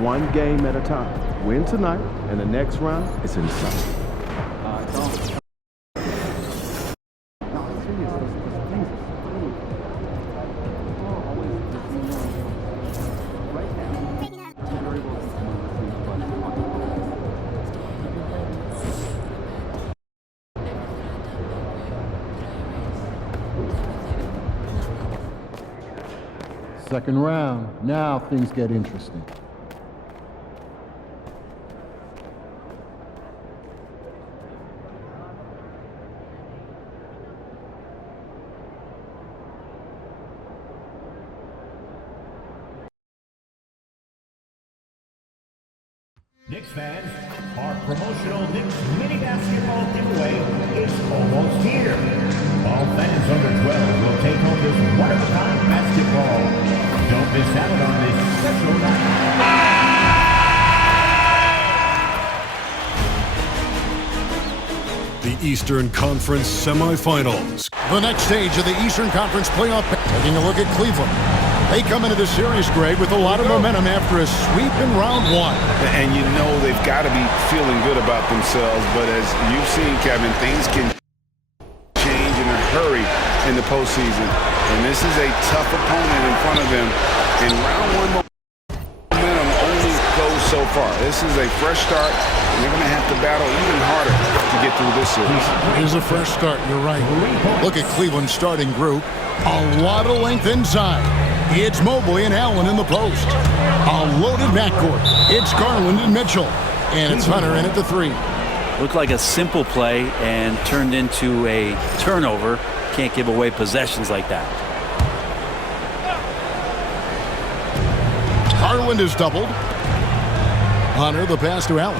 one game at a time. Win tonight, and the next round is in sight. Second round. Now things get interesting. Knicks fans, our promotional Knicks mini basketball giveaway is almost here. All fans under 12 will take home this one-of-a-kind basketball. Don't miss out on this special night. The Eastern Conference semifinals. The next stage of the Eastern Conference playoff. Taking a look at Cleveland. They come into this series, Greg, with a lot of momentum after a sweep in round one. And you know they've got to be feeling good about themselves, but as you've seen, Kevin, things can change in a hurry in the postseason. And this is a tough opponent in front of them. And round one momentum only goes so far. This is a fresh start, and they're going to have to battle even harder to get through this series. It is a fresh start, you're right. Look at Cleveland's starting group. A lot of length inside. It's Mobley and Allen in the post. A loaded backcourt. It's Garland and Mitchell. And it's Hunter in at the three. Looked like a simple play and turned into a turnover. Can't give away possessions like that. Garland is doubled. Hunter the pass to Allen.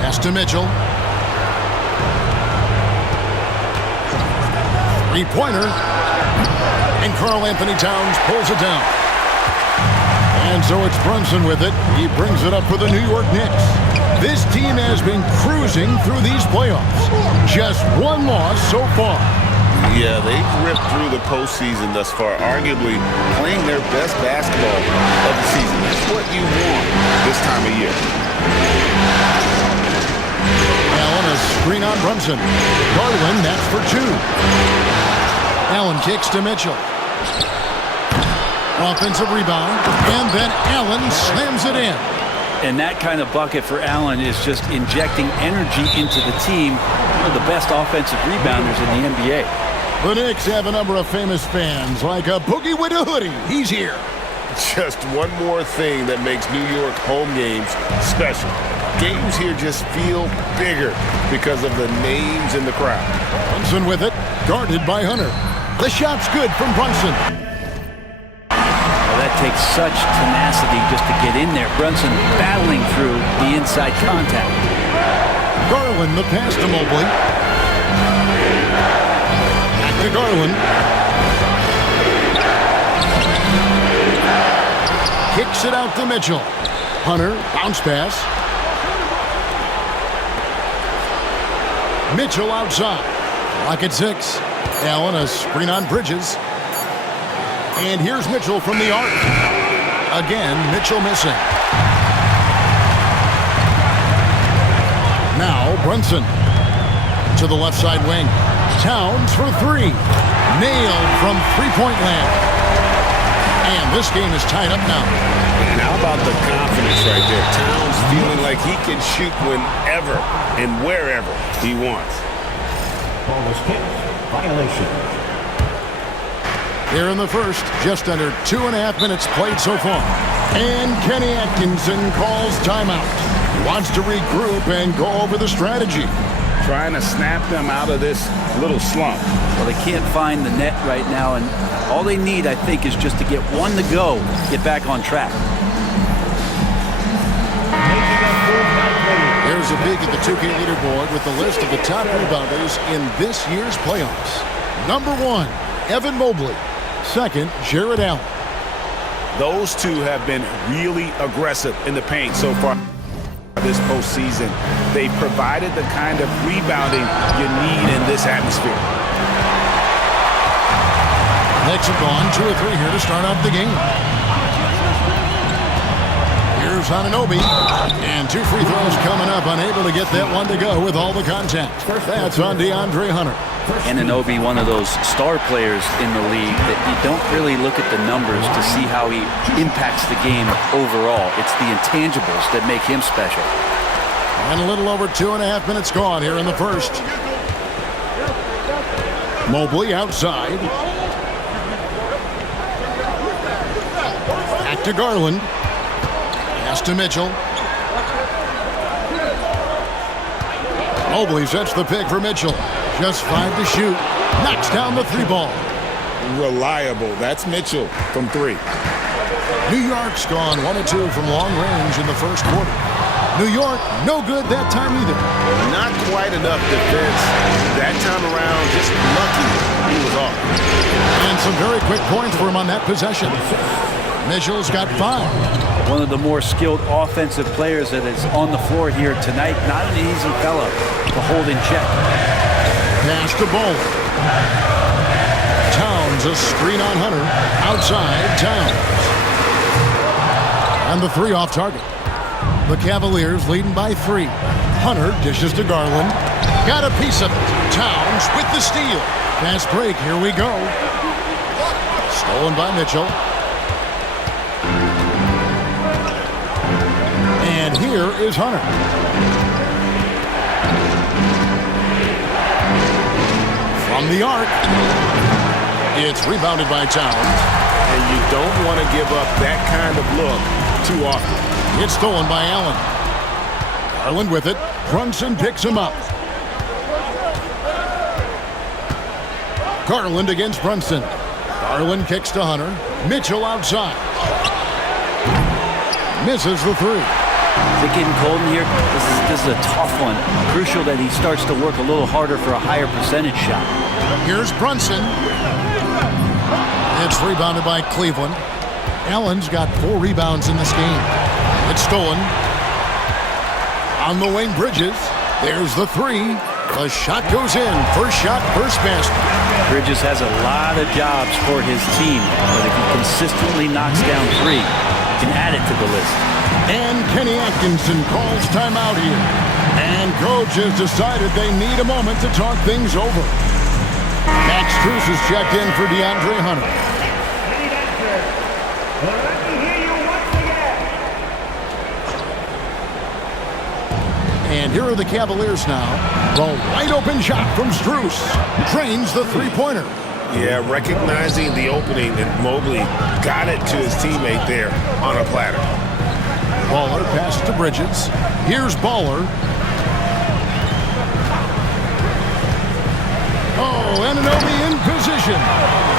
Pass to Mitchell. Three-pointer. And Karl Anthony Towns pulls it down. And so it's Brunson with it. He brings it up for the New York Knicks. This team has been cruising through these playoffs. Just one loss so far. Yeah, they've ripped through the postseason thus far, arguably playing their best basketball of the season. That's what you want this time of year. Allen, a screen on Brunson. Garland, that's for two. Allen kicks to Mitchell. Offensive rebound, and then Allen slams it in. And that kind of bucket for Allen is just injecting energy into the team. One of the best offensive rebounders in the NBA. The Knicks have a number of famous fans, like a Boogie with a hoodie. He's here. Just one more thing that makes New York home games special. Games here just feel bigger because of the names in the crowd. Brunson with it, guarded by Hunter. The shot's good from Brunson. Well, that takes such tenacity just to get in there. Brunson battling through the inside contact. Garland, the pass to Mobley. Back to Garland. Kicks it out to Mitchell. Hunter, bounce pass. Mitchell outside. Lock at 6. Allen, a screen on Bridges. And here's Mitchell from the arc. Again, Mitchell missing. Now, Brunson to the left side wing. Towns for three. Nailed from three-point land. And this game is tied up now. And how about the confidence right there? Towns feeling like he can shoot whenever and wherever he wants. Ball was kicked. Violation. Here in the first, just under 2.5 minutes played so far. And Kenny Atkinson calls timeout. He wants to regroup and go over the strategy. Trying to snap them out of this little slump. Well, they can't find the net right now, and all they need, I think, is just to get one to go, get back on track. Here's a peek at the 2K leaderboard with the list of the top rebounders in this year's playoffs. Number 1, Evan Mobley. Second, Jared Allen. Those two have been really aggressive in the paint so far this postseason. They provided the kind of rebounding you need in this atmosphere. Knicks have gone 2 or 3 here to start out the game. Here's Anunoby. And 2 free throws coming up. Unable to get that one to go with all the contact. That's on DeAndre Hunter. Anunoby, one of those star players in the league that you don't really look at the numbers to see how he impacts the game overall. It's the intangibles that make him special. And a little over 2.5 minutes gone here in the first. Mobley outside. Back to Garland. Pass to Mitchell. Mobley sets the pick for Mitchell. Just 5 to shoot. Knocks down the 3 ball. Reliable. That's Mitchell from 3. New York's gone 1 of 2 from long range in the first quarter. New York, no good that time either. Not quite enough defense that time around. Just lucky he was off. And some very quick points for him on that possession. Mitchell's got 5. One of the more skilled offensive players that is on the floor here tonight. Not an easy fella to hold in check. Pass to Bowler. Towns, a screen on Hunter. Outside, Towns. And the 3 off target. The Cavaliers leading by 3. Hunter dishes to Garland. Got a piece of it. Towns with the steal. Fast break, here we go. Stolen by Mitchell. And here is Hunter. From the arc. It's rebounded by Towns. And you don't want to give up that kind of look too often. It's stolen by Allen. Garland with it. Brunson picks him up. Garland against Brunson. Garland kicks to Hunter. Mitchell outside. Misses the 3. Is it getting cold in here? This is a tough one. Crucial that he starts to work a little harder for a higher percentage shot. Here's Brunson. It's rebounded by Cleveland. Allen's got 4 rebounds in this game. It's stolen. On the wing, Bridges. There's the 3. The shot goes in. First shot, first basket. Bridges has a lot of jobs for his team, but if he consistently knocks down 3, he can add it to the list. And Kenny Atkinson calls timeout here. And coach has decided they need a moment to talk things over. Max Strus is checked in for DeAndre Hunter. And here are the Cavaliers now. The wide open shot from Strus. Drains the 3-pointer. Yeah, recognizing the opening, and Mobley got it to his teammate there on a platter. Baller passes to Bridges. Here's Baller. Oh, Anunoby in position.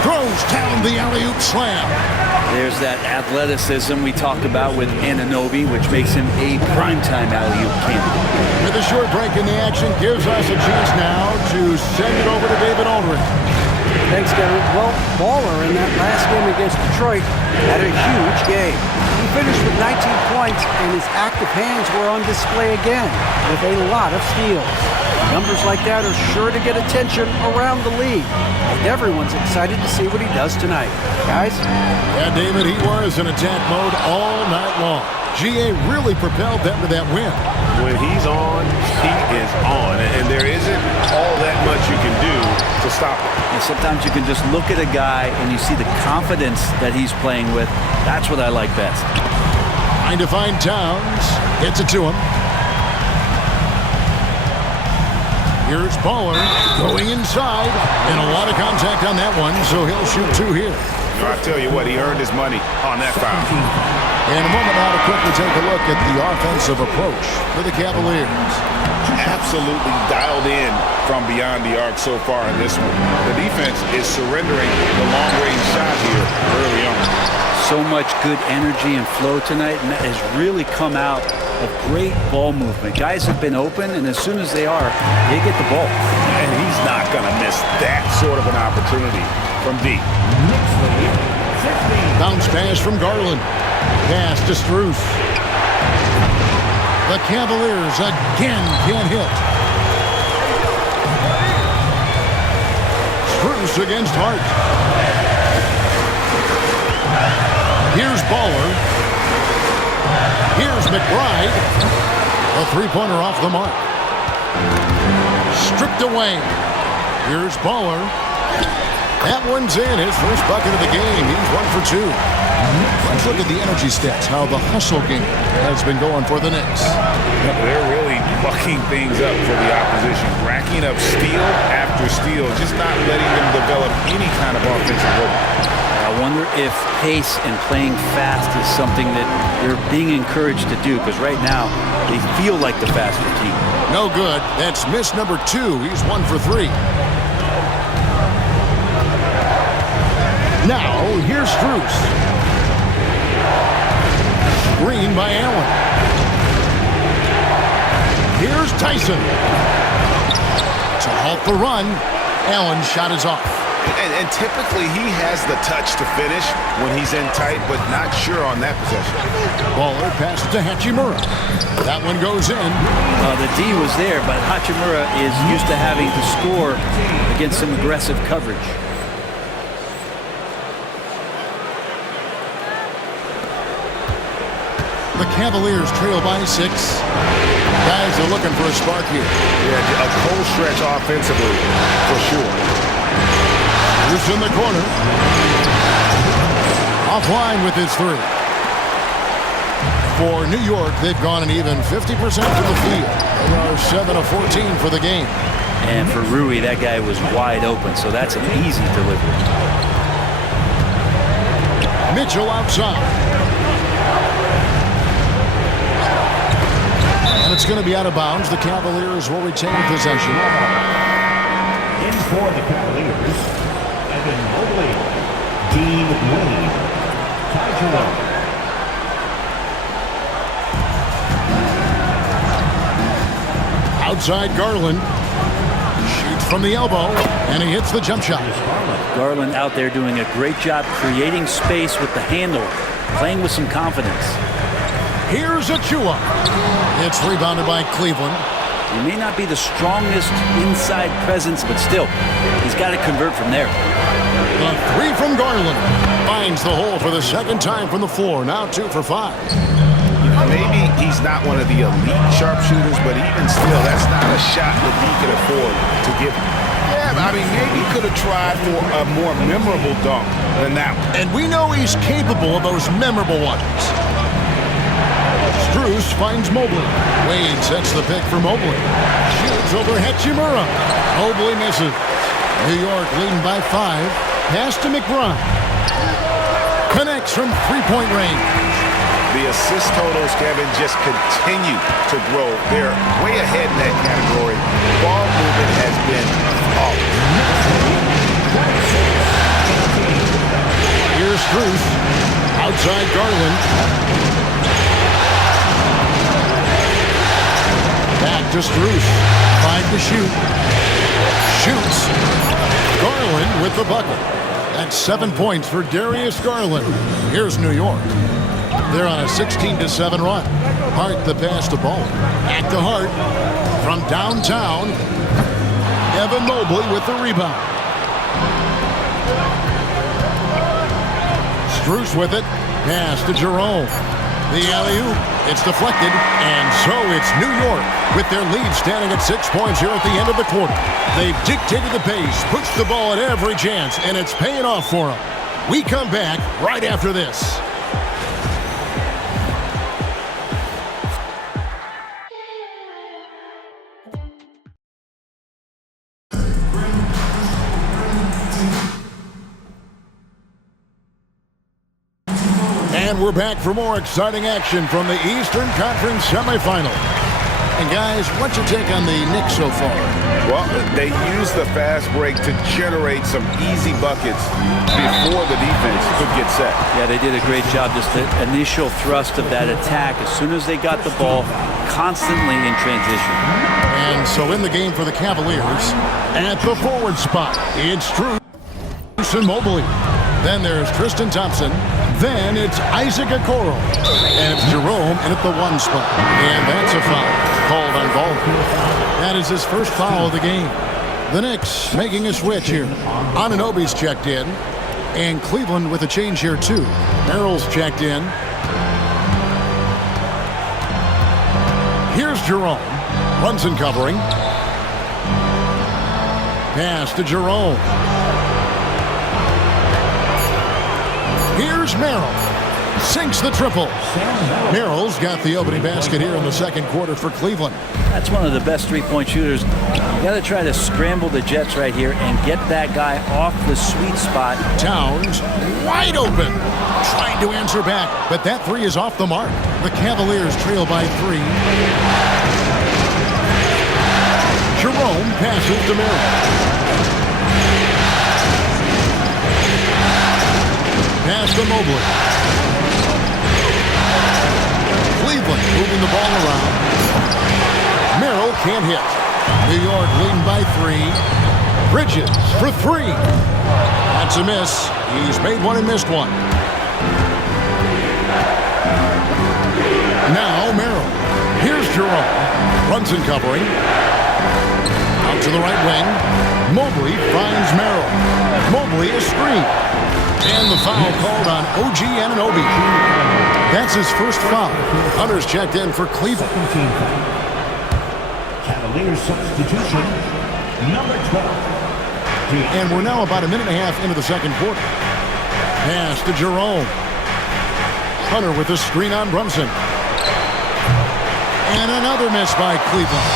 Throws down the alley-oop slam. There's that athleticism we talked about with Anunoby, which makes him a primetime alley-oop candidate. With a short break in the action, gives us a chance now to send it over to David Aldridge. Thanks, Kevin. Well, Baller in that last game against Detroit had a huge game. He finished with 19 points, and his active hands were on display again with a lot of steals. Numbers like that are sure to get attention around the league, and everyone's excited to see what he does tonight. Guys? Yeah, David, he was in attack mode all night long. GA really propelled them to that win. When he's on, he is on, and there isn't all that much you can do to stop him. And sometimes you can just look at a guy and you see the confidence that he's playing with. That's what I like best. Trying to find Towns. Hits it to him. Here's Baller going inside. And a lot of contact on that one, so he'll shoot 2 here. I tell you what, he earned his money on that foul. In a moment now to quickly take a look at the offensive approach for the Cavaliers. Absolutely dialed in from beyond the arc so far in this one. The defense is surrendering the long-range shot here early on. So much good energy and flow tonight, and that has really come out of great ball movement. Guys have been open, and as soon as they are, they get the ball. And he's not going to miss that sort of an opportunity from deep. Bounce pass from Garland. Pass to Strus. The Cavaliers again can't hit. Strus against Hart. Baller. Here's McBride. A three-pointer off the mark. Stripped away. Here's Baller. That one's in. His first bucket of the game. He's 1 for 2. Let's look at the energy stats, how the hustle game has been going for the Knicks. They're really bucking things up for the opposition, racking up steal after steal, just not letting them develop any kind of offensive rhythm. I wonder if pace and playing fast is something that they're being encouraged to do, because right now they feel like the faster team. No good. That's miss number 2. He's 1 for 3. Now, here's Strus. Screen by Allen. Here's Tyson. To halt the run, Allen's shot is off. And typically he has the touch to finish when he's in tight, but not sure on that possession. Baller passes to Hachimura. That one goes in. The D was there, but Hachimura is used to having to score against some aggressive coverage. The Cavaliers trail by 6. Guys are looking for a spark here. Yeah, a cold stretch offensively, for sure. Bruce in the corner. Offline with his 3. For New York, they've gone an even 50% to the field. They are 7 of 14 for the game. And for Rui, that guy was wide open, so that's an easy delivery. Mitchell outside. And it's going to be out of bounds. The Cavaliers will retain possession. In for the Cavaliers, Evan Mobley, Dean Wade, Ty Jerome. Outside Garland. Shoots from the elbow, and he hits the jump shot. Garland out there doing a great job creating space with the handle, playing with some confidence. Here's Achua. It's rebounded by Cleveland. He may not be the strongest inside presence, but still, he's got to convert from there. The 3 from Garland finds the hole for the second time from the floor. Now 2 for 5. Maybe he's not one of the elite sharpshooters, but even still, that's not a shot that he can afford to give. Yeah, I mean, maybe he could have tried for a more memorable dunk than that one. And we know he's capable of those memorable ones. Strus finds Mobley. Wade sets the pick for Mobley. Shoots over Hachimura. Mobley misses. New York leading by 5. Pass to McBride. Connects from three-point range. The assist totals, Kevin, just continue to grow. They're way ahead in that category. Ball movement has been flawless. Here's Strus. Outside Garland. Back to Strus. 5 to shoot. Shoots. Garland with the bucket. That's 7 points for Darius Garland. Here's New York. They're on a 16-7 run. Hart the pass to Ball. Back to Hart. From downtown, Evan Mobley with the rebound. Strus with it. Pass to Jerome. The alley-oop. It's deflected. And so it's New York with their lead standing at 6 points here at the end of the quarter. They've dictated the pace, pushed the ball at every chance, and it's paying off for them. We come back right after this. And we're back for more exciting action from the Eastern Conference semifinal. And guys, what's your take on the Knicks so far? Well, they used the fast break to generate some easy buckets before the defense could get set. Yeah, they did a great job. Just the initial thrust of that attack, as soon as they got the ball, constantly in transition. And so in the game for the Cavaliers, at the forward spot, it's Strus and Mobley. Then there's Tristan Thompson. Then it's Isaac Okoro. And it's Jerome in at the 1 spot. And that's a foul called on Ball. That is his first foul of the game. The Knicks making a switch here. Anunoby's checked in. And Cleveland with a change here, too. Merrill's checked in. Here's Jerome. Brunson covering. Pass to Jerome. Here's Merrill. Sinks the triple. Merrill's got the opening basket here in the second quarter for Cleveland. That's one of the best three-point shooters. You got to try to scramble the Jets right here and get that guy off the sweet spot. Towns wide open. Trying to answer back, but that three is off the mark. The Cavaliers trail by 3. Jerome passes to Merrill. Pass to Mobley. Cleveland moving the ball around. Merrill can't hit. New York leading by 3. Bridges for 3. That's a miss. He's made one and missed one. Now Merrill. Here's Jerome. Brunson covering. Out to the right wing. Mobley finds Merrill. Mobley a screen. And the foul called on OG Anunoby. That's his first foul. Hunter's checked in for Cleveland. Cavaliers substitution, number 12. And we're now about a minute and a half into the second quarter. Pass to Jerome. Hunter with a screen on Brunson. And another miss by Cleveland.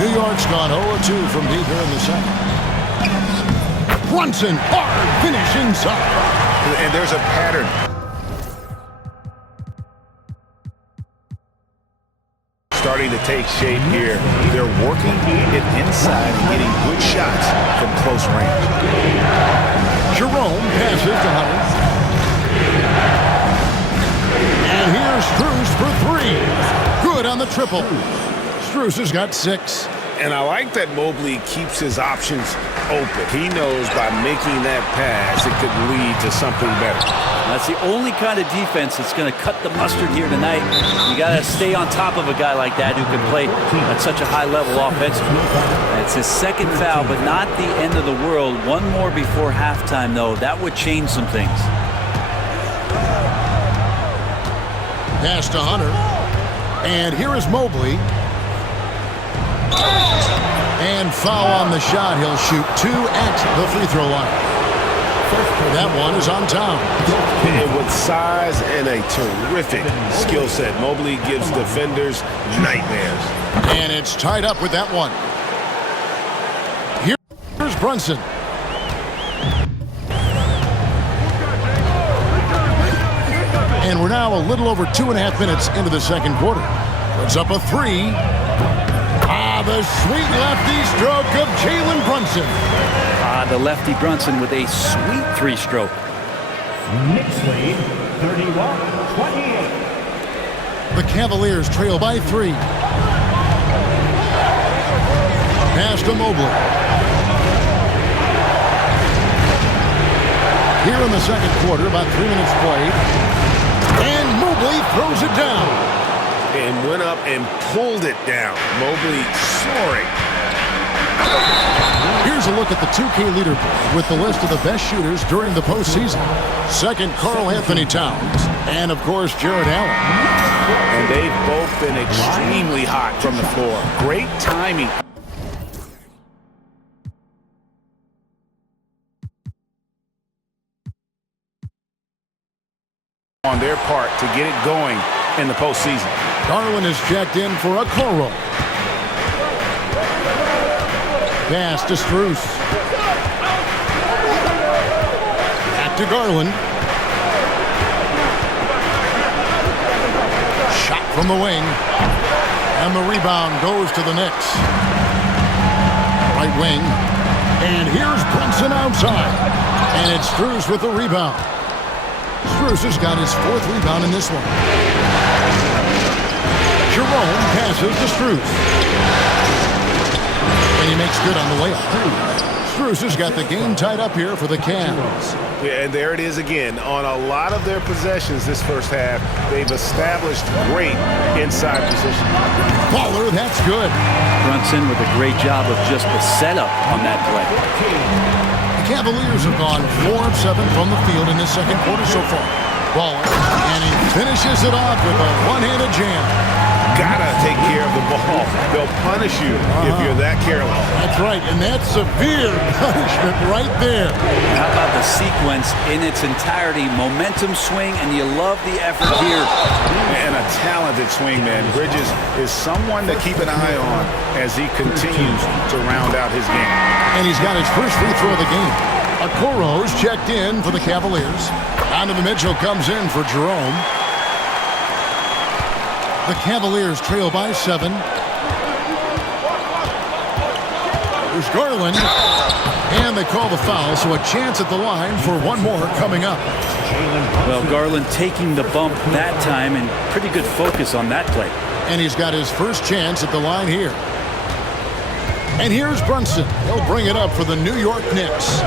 New York's gone 0-2 from deep here in the second. Brunson, hard finish inside. And there's a pattern. Starting to take shape here. They're working it inside and getting good shots from close range. Jerome passes to Hunter. And here's Strus for 3. Good on the triple. Strus has got 6. And I like that Mobley keeps his options open. He knows by making that pass, it could lead to something better. That's the only kind of defense that's going to cut the mustard here tonight. You got to stay on top of a guy like that who can play at such a high level offensively. It's his second foul, but not the end of the world. One more before halftime, though. That would change some things. Pass to Hunter. And here is Mobley. And foul on the shot. He'll shoot 2 at the free throw line. That one is on time. And with size and a terrific skill set, Mobley gives defenders nightmares. And it's tied up with that one. Here's Brunson. And we're now a little over 2.5 minutes into the second quarter. Puts up a 3. The sweet lefty stroke of Jalen Brunson. The lefty Brunson with a sweet 3-stroke. Knicks lead, 31-28. The Cavaliers trail by 3. Pass to Mobley. Here in the second quarter, about 3 minutes played. And Mobley throws it down. And went up and pulled it down. Mobley soaring. Here's a look at the 2K leaderboard with the list of the best shooters during the postseason. Second, Karl Anthony Towns. And, of course, Jarrett Allen. And they've both been extremely hot from the floor. Great timing. On their part to get it going in the postseason. Garland is checked in for a Okoro. Pass to Strus. Back to Garland. Shot from the wing. And the rebound goes to the Knicks. Right wing. And here's Brunson outside. And it's Strus with the rebound. Strus has got his 4th rebound in this one. Jerome passes to Strus. And he makes good on the way up. Strus has got the game tied up here for the Cavs. Yeah, and there it is again. On a lot of their possessions this first half, they've established great inside position. Baller, that's good. Brunson with a great job of just the setup on that play. The Cavaliers have gone 4 of 7 from the field in this second quarter so far. Baller, and he finishes it off with a one-handed jam. Gotta take care of the ball. They'll punish you if you're that careless. That's right, and that's severe punishment right there. How about the sequence in its entirety? Momentum swing, and you love the effort here. And a talented swing, man. Bridges is someone to keep an eye on as he continues to round out his game. And he's got his first free throw of the game. Okoro's checked in for the Cavaliers. Donovan Mitchell comes in for Jerome. The Cavaliers trail by 7. There's Garland. And they call the foul, so a chance at the line for one more coming up. Well, Garland taking the bump that time, and pretty good focus on that play. And he's got his first chance at the line here. And here's Brunson. He'll bring it up for the New York Knicks.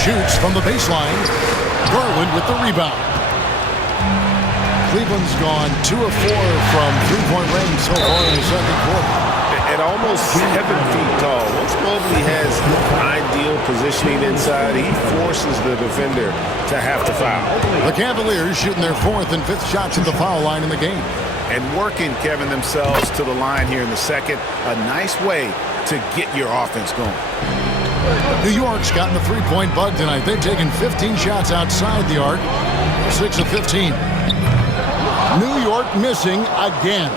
Shoots from the baseline. Garland with the rebound. Cleveland's gone 2 of 4 from three-point range so far in the second quarter. At almost 7 feet tall, once Mobley has ideal positioning inside, he forces the defender to have to foul. The Cavaliers shooting their 4th and 5th shots at the foul line in the game. And working, Kevin, themselves to the line here in the second. A nice way to get your offense going. New York's gotten the three-point bug tonight. They've taken 15 shots outside the arc, 6 of 15. New York missing again.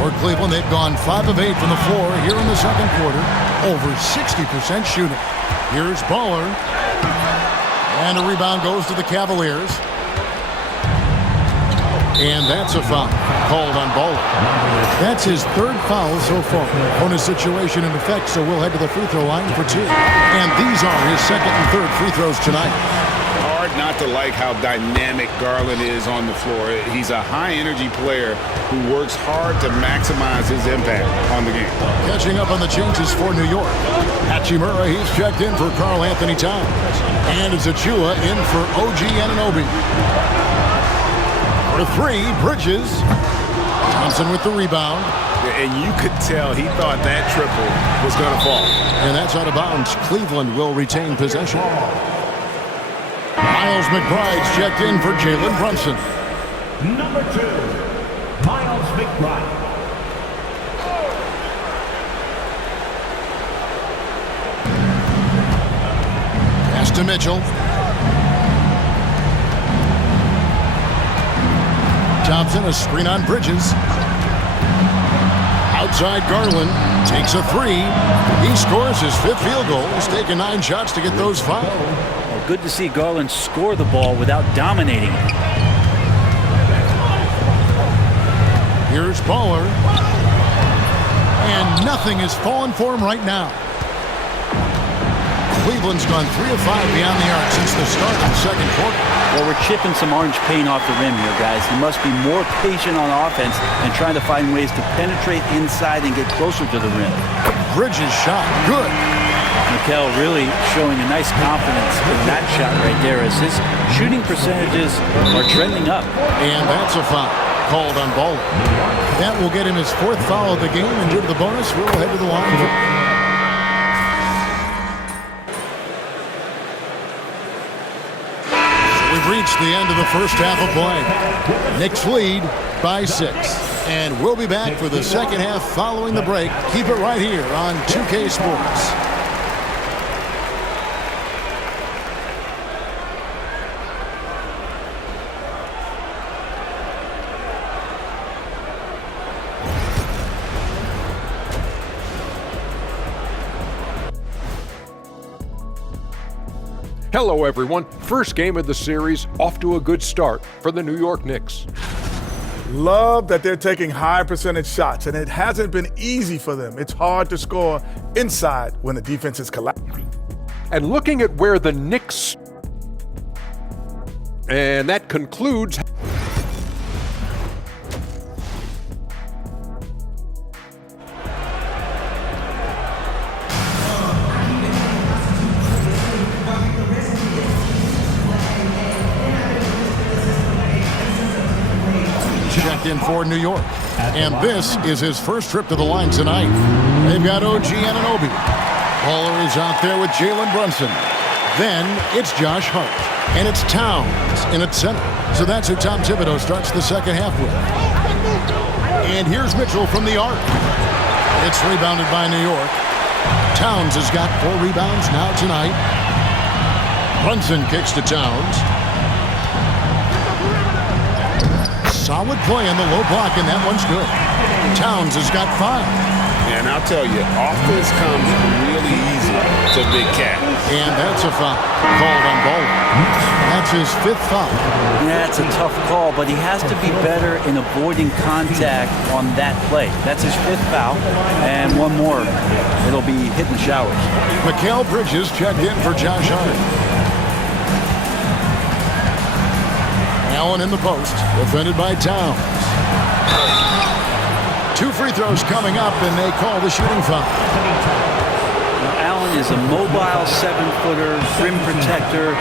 For Cleveland, they've gone 5 of 8 from the floor here in the second quarter. Over 60% shooting. Here's Baller. And a rebound goes to the Cavaliers. And that's a foul called on Baller. That's his 3rd foul so far. Bonus situation in effect, so we'll head to the free throw line for 2. And these are his 2nd and 3rd free throws tonight. Hard not to like how dynamic Garland is on the floor. He's a high-energy player who works hard to maximize his impact on the game. Catching up on the changes for New York. Hachimura, he's checked in for Karl Anthony Towns. And it's Achua in for OG Anunoby. For 3, Bridges. Thompson with the rebound. And you could tell he thought that triple was going to fall. And that's out of bounds. Cleveland will retain possession. Miles McBride's checked in for Jalen Brunson. Number 2, Miles McBride. Pass to Mitchell. Thompson, a screen on Bridges. Outside Garland takes a 3. He scores his 5th field goal. He's taken 9 shots to get those 5. Well, good to see Garland score the ball without dominating it. Here's Baller. And nothing has fallen for him right now. Cleveland's gone 3 of 5 beyond the arc since the start of the second quarter. Well, we're chipping some orange paint off the rim here, guys. He must be more patient on offense and trying to find ways to penetrate inside and get closer to the rim. Bridges shot good. Mikel really showing a nice confidence in that shot right there as his shooting percentages are trending up. And that's a foul called on Baller. That will get him his 4th foul of the game, and due to the bonus, we'll head to the line. We've reached the end of the first half of play. Knicks lead by 6. And we'll be back for the second half following the break. Keep it right here on 2K Sports. Hello, everyone. First game of the series, off to a good start for the New York Knicks. Love that they're taking high percentage shots, and it hasn't been easy for them. It's hard to score inside when the defense is collapsing. And looking at where the Knicks... And that concludes... checked in for New York. And this is his first trip to the line tonight. They've got OG Anunoby. Baller is out there with Jalen Brunson. Then it's Josh Hart. And it's Towns in at center. So that's who Tom Thibodeau starts the second half with. And here's Mitchell from the arc. It's rebounded by New York. Towns has got 4 rebounds now tonight. Brunson kicks to Towns. Solid play in the low block, and that one's good. Towns has got 5. And I'll tell you, offense comes really easy to Big Cat. And that's a foul called on Baller. That's his 5th foul. Yeah, it's a tough call, but he has to be better in avoiding contact on that play. That's his 5th foul, and one more. It'll be hitting showers. Mikal Bridges checked in for Josh Hart. Allen in the post, defended by Towns. 2 free throws coming up, and they call the shooting foul. Now, Allen is a mobile 7-footer, rim protector.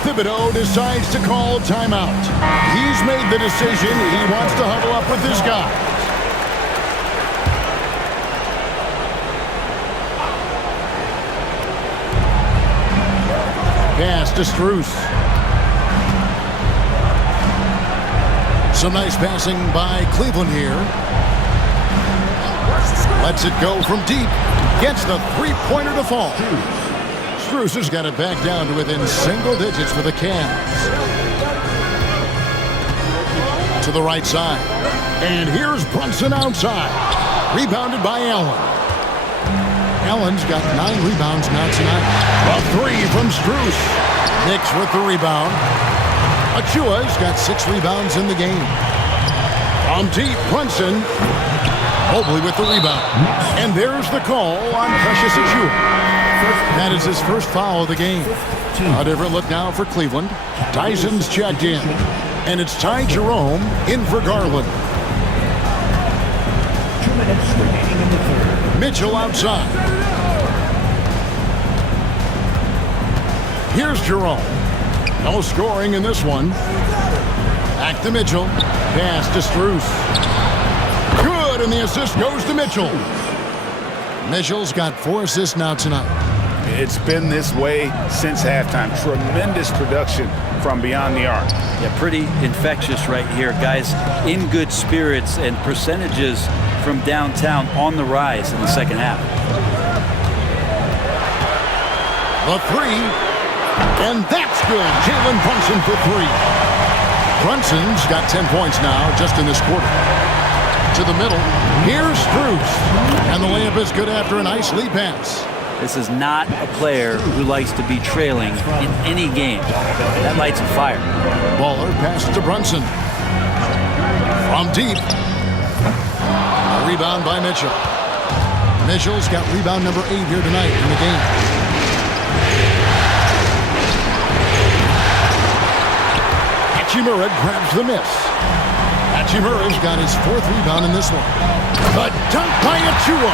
Thibodeau decides to call timeout. He's made the decision. He wants to huddle up with this guy. Pass to Strus. Some nice passing by Cleveland here. Lets it go from deep. Gets the 3-pointer to fall. Strus has got it back down to within single digits for the Cavs. To the right side. And here's Brunson outside. Rebounded by Allen. Allen's got 9 rebounds now tonight. A 3 from Strus. Knicks with the rebound. Achua's got 6 rebounds in the game. From deep, Brunson. Mobley with the rebound. And there's the call on Precious Achiuwa. That is his first foul of the game. A different look now for Cleveland. Tyson's checked in. And it's Ty Jerome in for Garland. 2 minutes remaining in the third. Mitchell outside. Here's Jerome. No scoring in this one. Back to Mitchell. Pass to Strus. Good, and the assist goes to Mitchell. Mitchell's got 4 assists now tonight. It's been this way since halftime. Tremendous production from beyond the arc. Yeah, pretty infectious right here. Guys in good spirits, and percentages from downtown on the rise in the second half. The 3. And that's good. Jalen Brunson for 3. Brunson's got 10 points now just in this quarter. To the middle. Here's Strus. And the layup is good after a nice lead pass. This is not a player who likes to be trailing in any game. That lights a fire. Baller passes to Brunson. From deep. A rebound by Mitchell. Mitchell's got rebound number 8 here tonight in the game. Hachimura grabs the miss. Hachimura's got his 4th rebound in this one. The dunk by Achiuwa.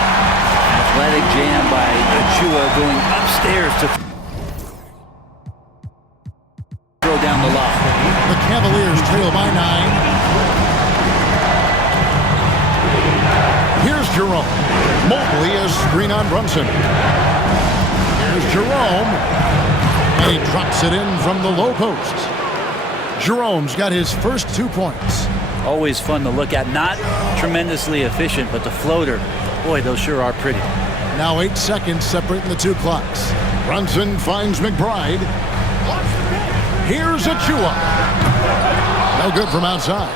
Athletic jam by Achiuwa going upstairs to throw down the lob. The Cavaliers trail by 9. Here's Jerome. Mobley is screen on Brunson. Here's Jerome. And he drops it in from the low post. Jerome's got his first 2 points. Always fun to look at. Not tremendously efficient, but the floater, boy, those sure are pretty. Now 8 seconds separating the 2 clocks. Brunson finds McBride. Here's Achiuwa. No good from outside.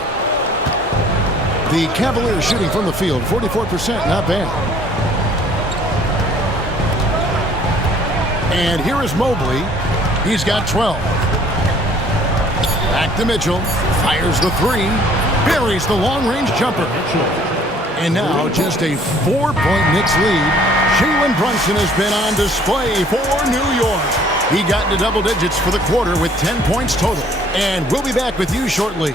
The Cavaliers shooting from the field, 44%, not bad. And here is Mobley. He's got 12. Back to Mitchell. Fires the 3. Buries the long-range jumper. And now just a 4-point Knicks lead. Jalen Brunson has been on display for New York. He got into double digits for the quarter with 10 points total. And we'll be back with you shortly.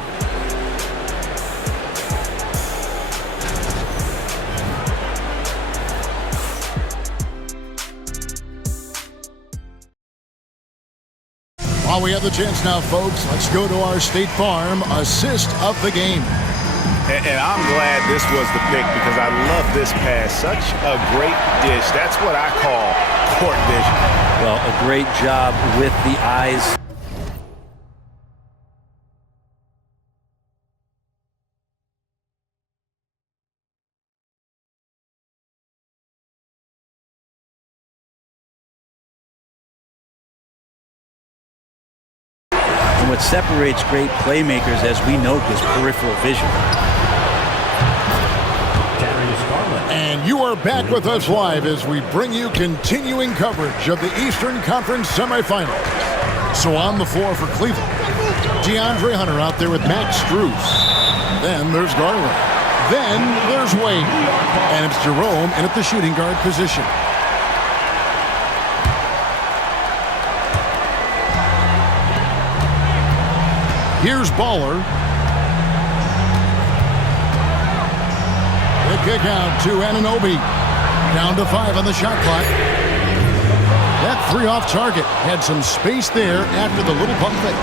While we have the chance now, folks, let's go to our State Farm assist of the game. And I'm glad this was the pick because I love this pass. Such a great dish. That's what I call court vision. Well, a great job with the eyes. And what separates great playmakers, as we note, is peripheral vision. And you are back with us live as we bring you continuing coverage of the Eastern Conference semifinals. So on the floor for Cleveland, DeAndre Hunter out there with Max Strus. Then there's Garland. Then there's Wade. And it's Jerome in at the shooting guard position. Here's Baller. The kick out to Anunoby. Down to 5 on the shot clock. That 3 off target. Had some space there after the little pump fake.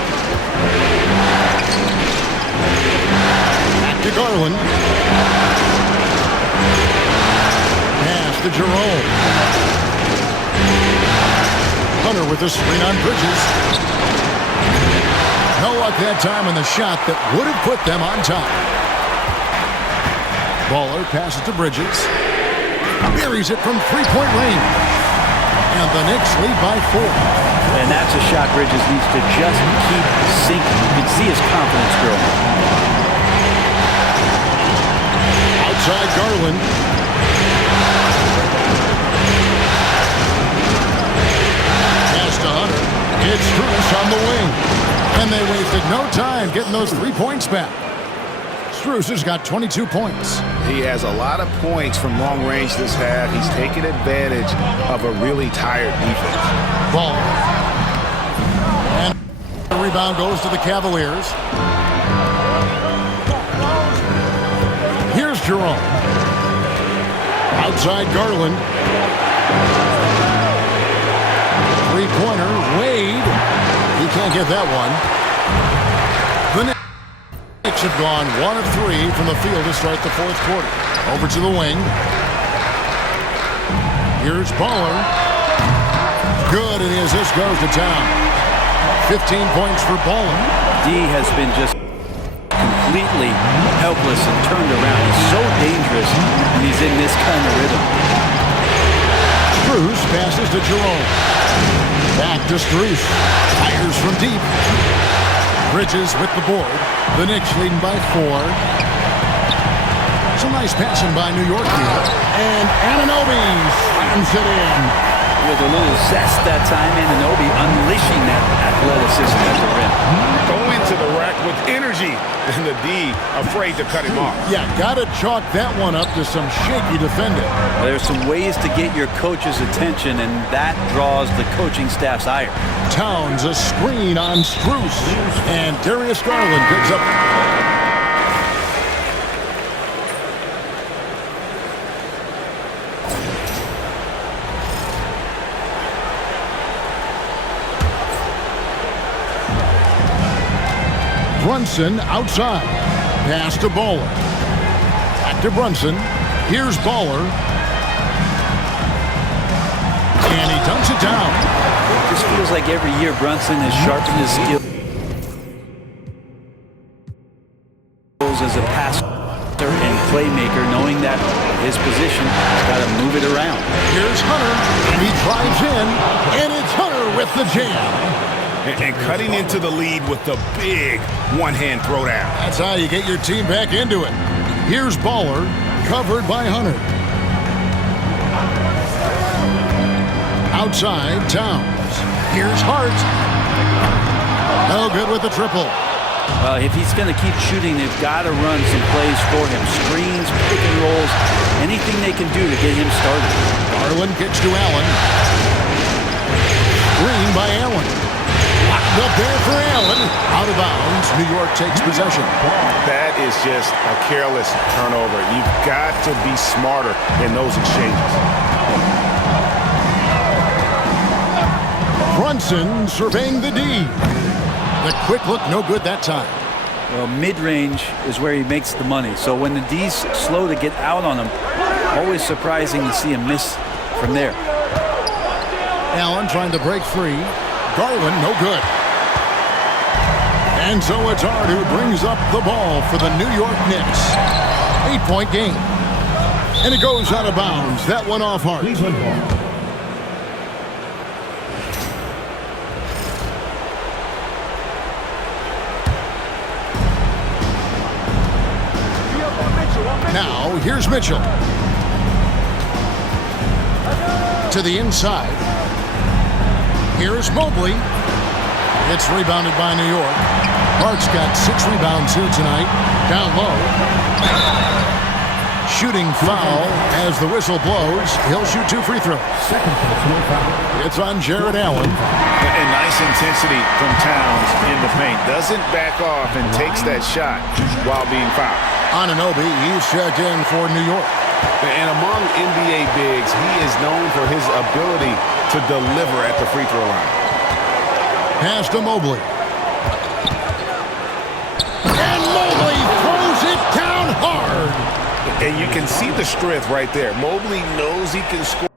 Back to Garland. Pass to Jerome. Hunter with a screen on Bridges. No luck that time in the shot that would have put them on top. Baller passes to Bridges. Buries it from three-point range. And the Knicks lead by 4. And that's a shot Bridges needs to just keep sinking. You can see his confidence growing. Outside Garland. Pass to Hunter. It's Strus on the wing. And they wasted no time getting those 3 points back. Strus has got 22 points. He has a lot of points from long range this half. He's taken advantage of a really tired defense. Ball. And the rebound goes to the Cavaliers. Here's Jerome. Outside Garland. Three-pointer, Wade. He can't get that one. The Knicks have gone 1 of 3 from the field to start the fourth quarter. Over to the wing. Here's Baller. Good, and the assist goes to town. 15 points for Baller. D has been just completely helpless and turned around. He's so dangerous when he's in this kind of rhythm. Strus passes to Jerome. Back to Strus. Fires from deep. Bridges with the board. The Knicks leading by 4. Some nice passing by New York here. And Anunoby slams it in. With a little zest that time, Anunoby unleashing that athleticism at the rim. Going to the rack with energy. And the D afraid to cut him off. Yeah, got to chalk that one up to some shaky defending. There's some ways to get your coach's attention, and that draws the coaching staff's ire. Towns a screen on Strus. And Darius Garland picks up. Brunson outside. Pass to Baller. Back to Brunson. Here's Baller. And he dunks it down. It just feels like every year Brunson has sharpened his skills as a passer and playmaker, knowing that his position has got to move it around. Here's Hunter. He drives in, and it's Hunter with the jam. And cutting into the lead with the big one-hand throwdown. That's how you get your team back into it. Here's Baller, covered by Hunter. Outside, Towns. Here's Hart. No good with the triple. Well, if he's going to keep shooting, they've got to run some plays for him. Screens, pick and rolls, anything they can do to get him started. Garland kicks to Allen. Screen by Allen. Locked up there for Allen. Out of bounds. New York takes possession. That is just a careless turnover. You've got to be smarter in those exchanges. Brunson surveying the D. The quick look, no good that time. Well, mid-range is where he makes the money. So when the D's slow to get out on him, always surprising to see him miss from there. Allen trying to break free. Garland, no good. And so it's Ard who brings up the ball for the New York Knicks. 8-point game. And it goes out of bounds. That one off Hart. Now, here's Mitchell. To the inside. Here's Mobley. It's rebounded by New York. Hart's got 6 rebounds here tonight. Down low. Shooting foul as the whistle blows. He'll shoot 2 free throws. It's on Jared Allen. And nice intensity from Towns in the paint. Doesn't back off and takes that shot while being fouled. Anunoby, he's checked in for New York. And among NBA bigs, he is known for his ability to deliver at the free throw line. Pass to Mobley. And Mobley throws it down hard. And you can see the strength right there. Mobley knows he can score.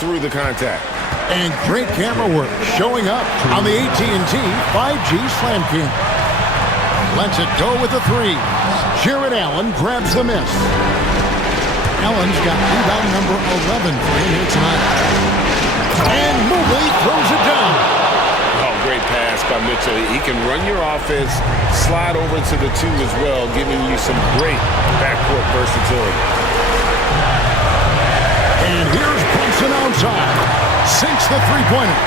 Through the contact. And great camera work showing up on the AT&T 5G Slam King. Lets it go with the 3. Jared Allen grabs the miss. Allen's got rebound number 11 for him here tonight. And Mobley throws it down. Oh, great pass by Mitchell. He can run your offense, slide over to the 2 as well, giving you some great backcourt versatility. And here's Brunson outside. Sinks the three-pointer.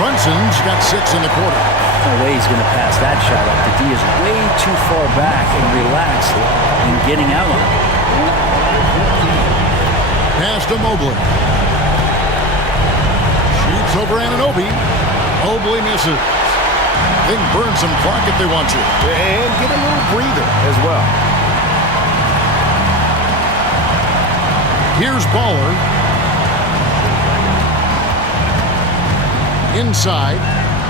Brunson's got 6 in the quarter. No way he's going to pass that shot up. The D is way too far back and relaxed in getting out on it. Pass to Mobley. Shoots over Anunoby. Mobley misses. They can burn some clock if they want to. And get a little breather as well. Here's Baller. Inside.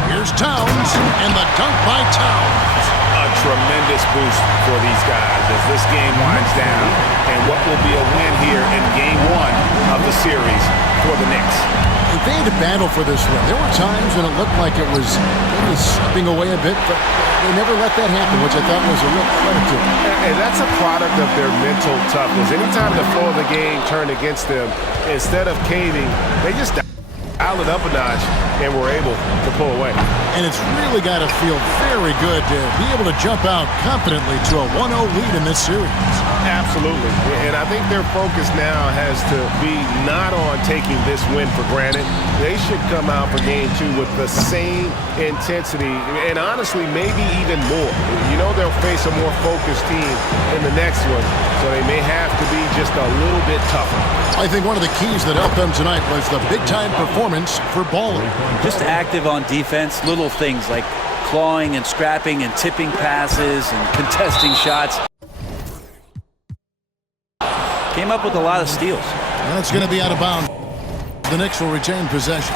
Here's Towns. And the dunk by Towns. A tremendous boost for these guys as this game winds down. And what will be a win here in game 1 of the series for the Knicks. They had to battle for this win. There were times when it looked like it was maybe slipping away a bit, but they never let that happen, which I thought was a real credit to them. And that's a product of their mental toughness. Anytime the flow of the game turned against them, instead of caving, they just dialed it up a notch and were able to pull away. And it's really got to feel very good to be able to jump out confidently to a 1-0 lead in this series. Absolutely. And I think their focus now has to be not on taking this win for granted. They should come out for game 2 with the same intensity and honestly maybe even more. You know they'll face a more focused team in the next one, so they may have to be just a little bit tougher. I think one of the keys that helped them tonight was the big-time performance for Baller. Just active on defense, little things like clawing and scrapping and tipping passes and contesting shots. Came up with a lot of steals. That's going to be out of bounds. The Knicks will retain possession.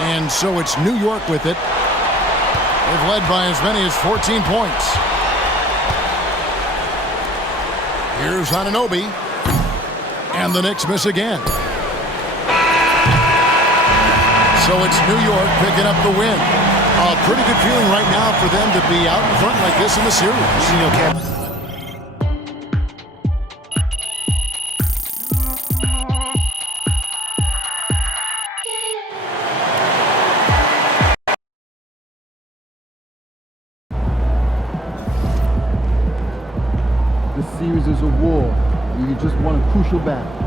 And so it's New York with it. They've led by as many as 14 points. Here's Anunoby. And the Knicks miss again. So it's New York picking up the win. A pretty good feeling right now for them to be out in front like this in the series. This series is a war. You just won a crucial battle.